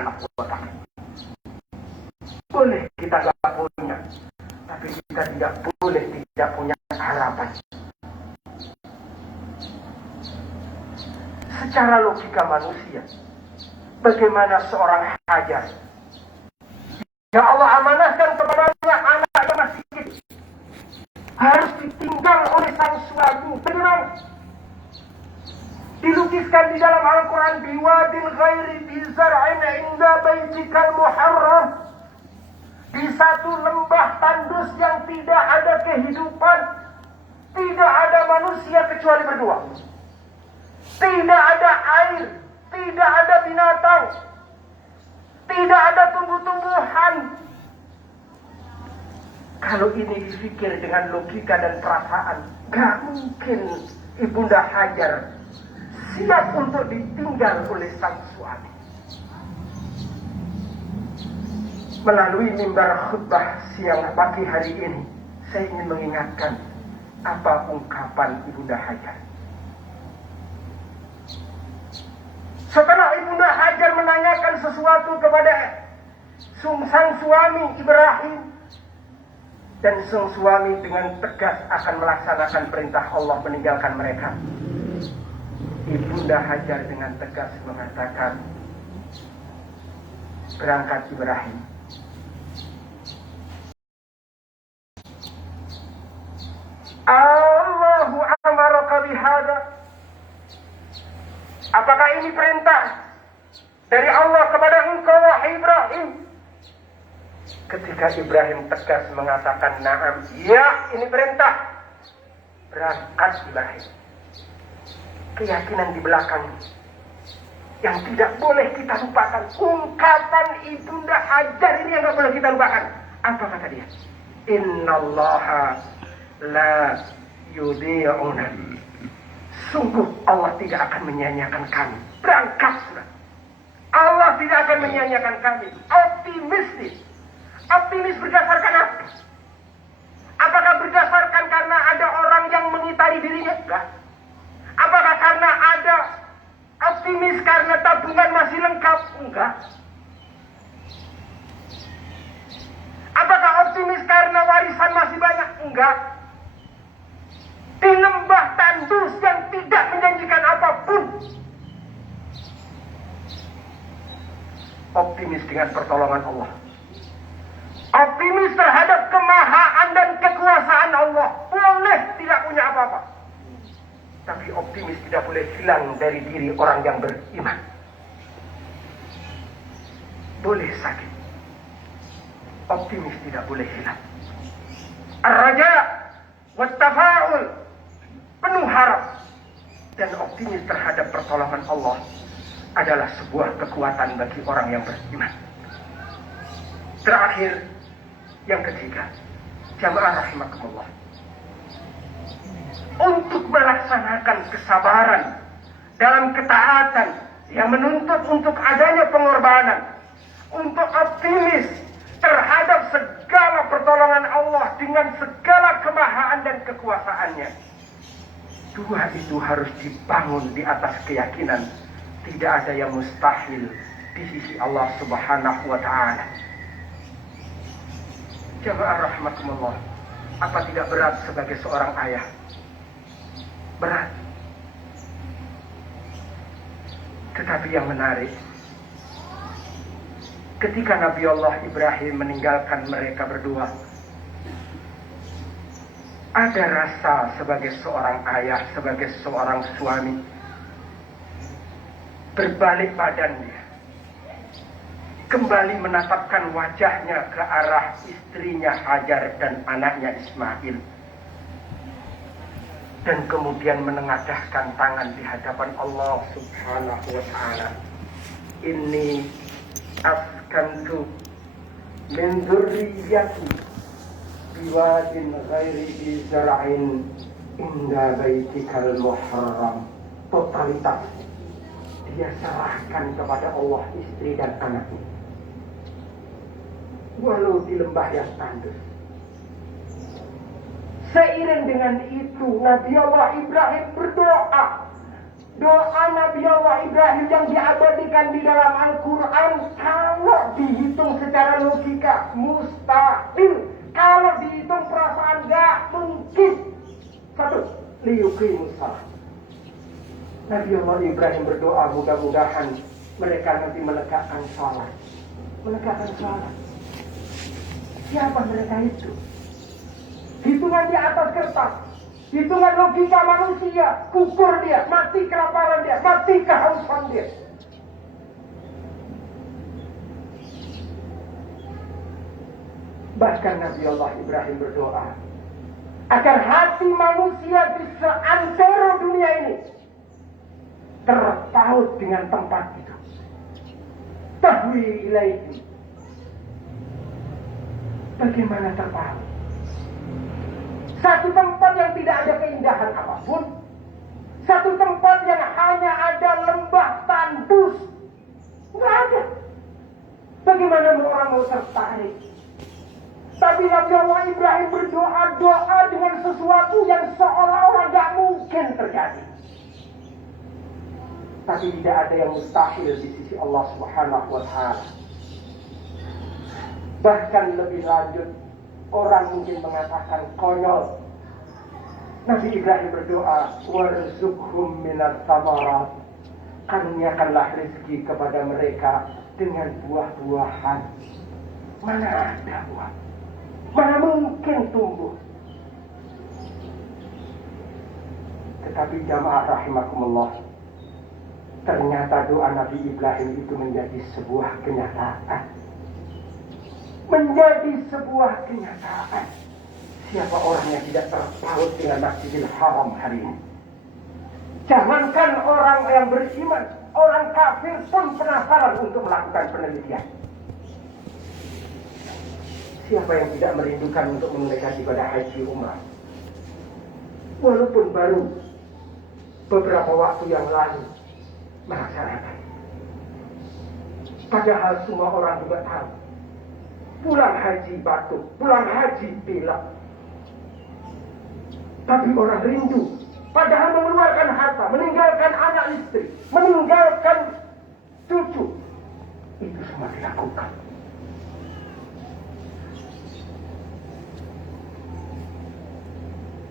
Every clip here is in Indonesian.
Subhanahu wa ta'ala. Boleh kita nggak punya, tapi kita tidak boleh tidak punya harapan. Secara logika manusia, bagaimana seorang Hajar ya Allah amanahkan kepadanya anak yang masih kecil harus ditinggal oleh sang suami? Bagaimana? Dilukiskan di dalam Al-Quran, biwadin ghairi bizar'in inda baitikal muharram, di satu lembah tandus yang tidak ada kehidupan, tidak ada manusia kecuali berdua, tidak ada air, tidak ada binatang, tidak ada tumbuh-tumbuhan. Kalau ini dipikir dengan logika dan perasaan, gak mungkin Ibunda Hajar siap untuk ditinggal oleh sang suami. Melalui mimbar khutbah siang pagi hari ini, saya ingin mengingatkan apa ungkapan Ibunda Hajar. Setelah Ibunda Hajar menanyakan sesuatu kepada sang suami Ibrahim, dan sang suami dengan tegas akan melaksanakan perintah Allah meninggalkan mereka, Ibunda Hajar dengan tegas mengatakan, berangkat Ibrahim. Allahu amaraka bihada. Apakah ini perintah dari Allah kepada engkau wahai Ibrahim? Ketika Ibrahim tegas mengatakan na'am, ya ini perintah, berangkat Ibrahim. Keyakinan di belakang yang tidak boleh kita lupakan. Ungkapan Ibunda Hajar ini yang tidak boleh kita lupakan. Apa kata dia? Innallaha la yudhi'una. Sungguh Allah tidak akan menyia-nyiakan kami. Berangkat sudah. Allah tidak akan menyia-nyiakan kami. Optimistis. Optimis berdasarkan apa? Apakah berdasarkan karena ada orang yang mengitari dirinya? Enggak. Apakah karena ada optimis karena tabungan masih lengkap? Enggak. Apakah optimis karena warisan masih banyak? Enggak. Di lembah tandus yang tidak menjanjikan apapun, optimis dengan pertolongan Allah, optimis terhadap kemahaan dan kekuasaan Allah. Boleh tidak punya apa-apa, tapi optimis tidak boleh hilang dari diri orang yang beriman. Boleh sakit, optimis tidak boleh hilang. Ar-raja wat-tafa'ul, penuh harap dan optimis terhadap pertolongan Allah adalah sebuah kekuatan bagi orang yang beriman. Terakhir, yang ketiga, jamaah rahimakumullah, untuk melaksanakan kesabaran dalam ketaatan yang menuntut untuk adanya pengorbanan, untuk optimis terhadap segala pertolongan Allah dengan segala kemahaan dan kekuasaannya. Dua itu harus dibangun di atas keyakinan tidak ada yang mustahil di sisi Allah Subhanahu wa ta'ala. Jamaah rahmatullah, apa tidak berat sebagai seorang ayah? Berat. Tetapi yang menarik, ketika Nabi Allah Ibrahim meninggalkan mereka berdua, ada rasa sebagai seorang ayah, sebagai seorang suami, berbalik badannya, kembali menatapkan wajahnya ke arah istrinya Hajar dan anaknya Ismail, dan kemudian menengadahkan tangan di hadapan Allah Subhanahu wa ta'ala. Inni askantu min dzurriyyati biwadin ghairi bizar'in inda baitikal muharram. Totalitas dia serahkan kepada Allah istri dan anaknya, walau di lembah yang tandus. Seiring dengan itu Nabi Allah Ibrahim berdoa. Doa Nabi Allah Ibrahim yang diabadikan di dalam Al-Quran saja mustahil. Kalau dihitung perasaan nggak mungkin. Satu, liyuqimus shalah. Nabi Allah Ibrahim berdoa mudah-mudahan mereka nanti menegakkan salat. Menegakkan salat. Siapa mereka itu? Hitungan di atas kertas. Hitungan logika manusia. Kukur dia, mati kelaparan dia, mati kehausan dia. Bahkan Nabi Allah Ibrahim berdoa agar hati manusia di seantero dunia ini terpaut dengan tempat itu. Tahwi ilaihi. Bagaimana terpaut? Satu tempat yang tidak ada keindahan apapun. Satu tempat yang hanya ada lembah tandus. Nggak ada. Bagaimana orang mau tertarik? Tapi Nabi Allah Ibrahim berdoa dengan sesuatu yang seolah-olah nggak mungkin terjadi. Tapi tidak ada yang mustahil di sisi Allah Subhanahu wa Ta'ala. Bahkan lebih lanjut, orang mungkin mengatakan konyol. Nabi Ibrahim berdoa, warzuqhum minas samarat. Karuniakanlah rezeki kepada mereka dengan buah-buahan. Mana ada buah? Mana mungkin tumbuh? Tetapi jamaah rahimakumullah, ternyata doa Nabi Ibrahim itu menjadi sebuah kenyataan. Menjadi sebuah kenyataan. Siapa orang yang tidak terpaut dengan Masjidil Haram hari ini? Jangankan orang yang beriman, orang kafir pun penasaran untuk melakukan penelitian. Siapa yang tidak merindukan untuk menunaikan ibadah haji umrah? Walaupun baru beberapa waktu yang lalu melaksanakan. Padahal semua orang juga tahu. Pulang haji batuk, pulang haji pilek. Tapi orang rindu. Padahal mengeluarkan harta, meninggalkan anak istri, meninggalkan cucu. Itu semua dilakukan.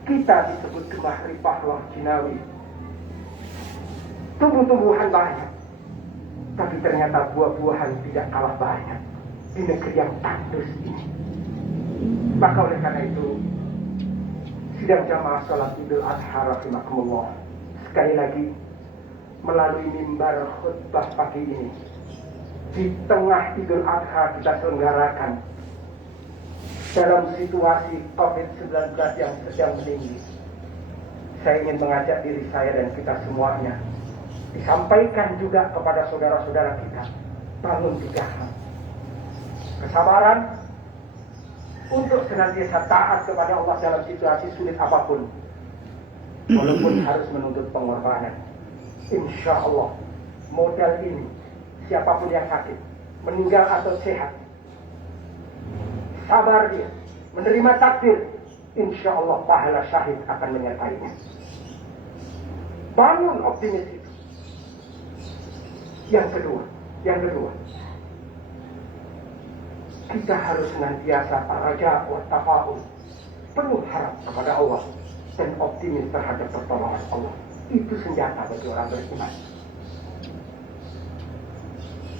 Kita disebut Gemah Ripah Loh Jinawi. Tumbuh-tumbuhan banyak. Tapi ternyata buah-buahan tidak kalah banyak di negeri yang tandus ini. Maka oleh karena itu, sidang jamaah sholat Idul Adha rahimakumullah, sekali lagi melalui mimbar khutbah pagi ini, di tengah Idul Adha kita selenggarakan dalam situasi COVID-19 yang sedang meninggi. Saya ingin mengajak diri saya dan kita semuanya, disampaikan juga kepada saudara-saudara kita, bangun 3 hal. Kesabaran untuk senantiasa taat kepada Allah dalam situasi sulit apapun, walaupun harus menuntut pengorbanan. Insya Allah modal ini, siapapun yang sakit, meninggal atau sehat, sabar dia, menerima takdir, insya Allah pahala syahid akan menyertainya. Bangun optimis itu. Yang kedua, kita harus senantiasa raja wa tafa'ul, penuh harap kepada Allah dan optimis terhadap pertolongan Allah. Itu senjata bagi orang beriman.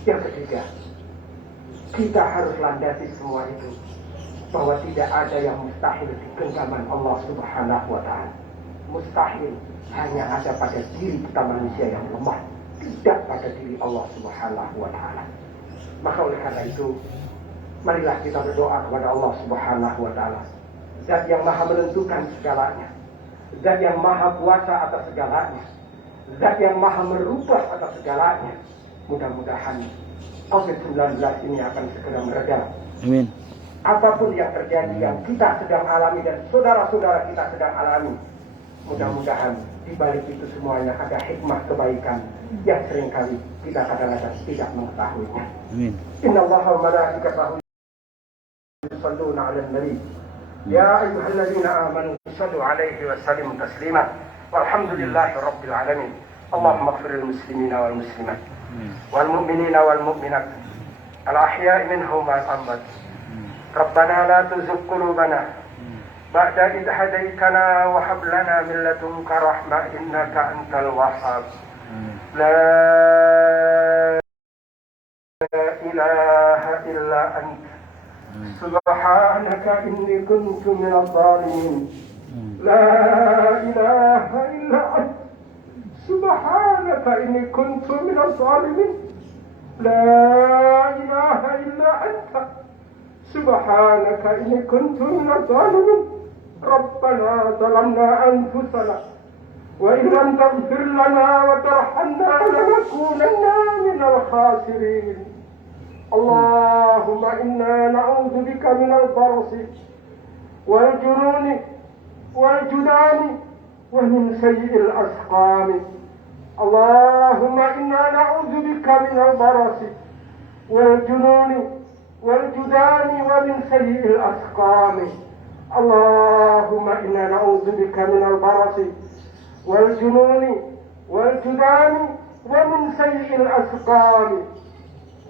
Yang ketiga, kita harus landasi semua itu bahwa tidak ada yang mustahil di genggaman Allah Subhanahu wa Ta'ala. Mustahil hanya ada pada diri kita manusia yang lemah, tidak pada diri Allah Subhanahu wa Ta'ala. Maka oleh karena itu, marilah kita berdoa kepada Allah Subhanahu wa Ta'ala, Zat yang maha menentukan segalanya, Zat yang maha kuasa atas segalanya, Zat yang maha merubah atas segalanya. Mudah-mudahan COVID-19 ini akan segera mereda. Amin. Apapun yang terjadi, yang kita sedang alami dan saudara-saudara kita sedang alami, mudah-mudahan di balik itu semuanya ada hikmah kebaikan yang seringkali kita kadang-kadang tidak mengetahuinya. Amin. Innallaha wa malaikatahu yusholluna 'alan nabi. Ya ayyuhalladzina amanu shallu 'alaihi wa sallimu taslima. Walhamdulillahi rabbil alamin. Allahumma ighfir lil muslimina wal muslimat wal mu'minina wal mu'minat al ahya'i minhum wal amwat ربنا لا تزغ قلوبنا بعد إذ هديتنا وهب لنا من لدنك رحمة إنك أنت الوهاب لا إله إلا أنت سبحانك إني كنت من الظالمين لا إله إلا أنت سبحانك إني كنت من الظالمين لا إله إلا أنت سبحانك إني كنت من الظالمين ربنا ظلمنا أنفسنا وإن لم تغفر لنا وترحمنا لنكونن من الخاسرين اللهم إنا نعوذ بك من البرص والجنون والجذام ومن سيء الأسقام اللهم إنا نعوذ بك من البرص والجنون والجذام ومن سيء الأسقام اللهم إنا نعوذ بك من البرص والجنون والجذام ومن سيء الأسقام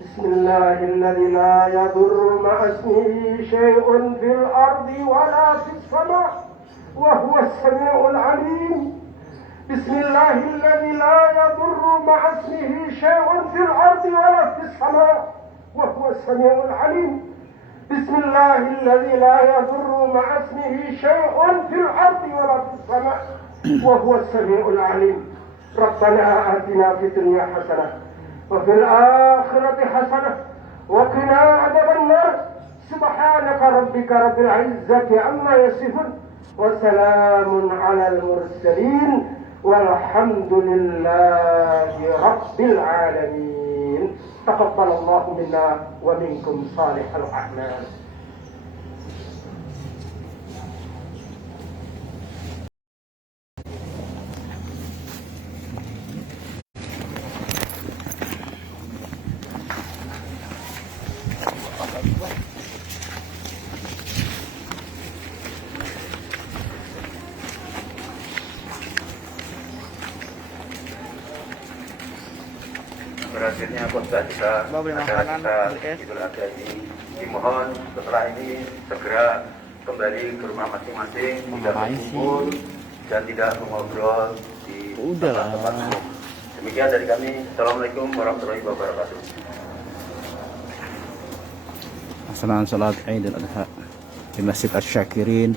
بسم الله الذي لا يضر مع اسمه شيء في الأرض ولا في السماء وهو السميع العليم بسم الله الذي لا يضر مع اسمه شيء في الأرض ولا في السماء وهو السميع العليم بسم الله الذي لا يضر مع اسمه شيء في الأرض ولا في السماء وهو السميع العليم ربنا آتنا في الدنيا حسنة وفي الآخرة حسنة وقنا عذاب النار سبحانك ربك رب العزة عما يصفون وسلام على المرسلين والحمد لله رب العالمين تقبل الله منا ومنكم صالح الأعمال. Berakhirnya khutbah kita acara kita Idul Adha ini dimohon setelah ini segera kembali ke rumah masing-masing, tidak berkumpul dan tidak mengobrol di tempat-tempat umum. Demikian dari kami. Assalamualaikum warahmatullahi wabarakatuh. Pelaksanaan salat Idul Adha di Masjid Asy-Syakirin.